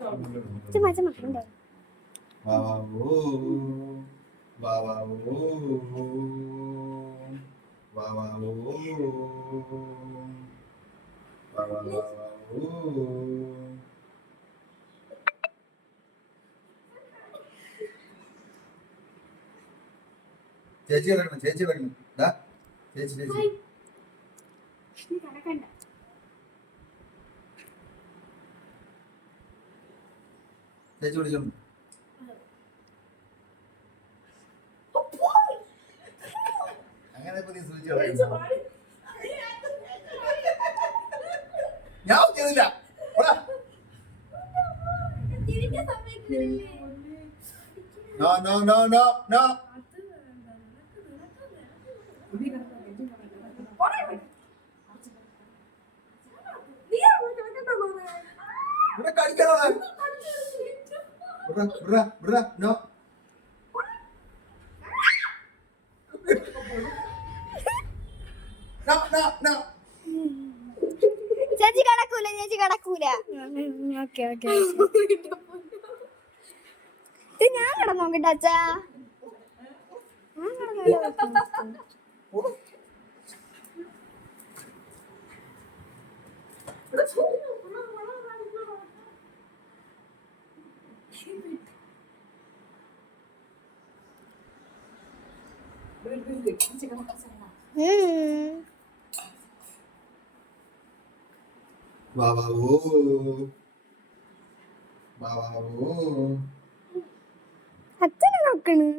하지마 하지마 안돼 와와오 와와오 와와오 와와오 돼지가 그러면 돼지가 그러면 나 돼지 돼지. 아이, 나나간다. No, പിടിച്ചോണ്ട് അങ്ങനെ no, no. നീയാ പോയി കിടക്കണ്ട മോനെ. ഇവിടെ കളിക്കണോ ബ്ര ബ്ര ബ്ര നോ നോ നോ നോ ചേച്ചി കടക്കൂല ചേച്ചി കടക്കൂല. Okay okay. ഇത് ഞാൻ കിടന്നോക്കട്ടെ അച്ഛാ. ഞാൻ കിടന്നോക്കട്ടെ. achieve it. Wait, wait, wait. One second, one second. வா வா ஓ வா வா ஓ அத்தனை நோக்கணும்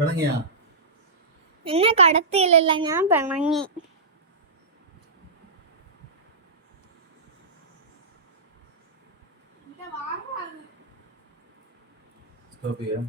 പിണങ്ങിയാ? എന്നെ കടത്തിയില്ലല്ല ഞാൻ പിണങ്ങി. സ്റ്റോപ്പ് ചെയ്യാം.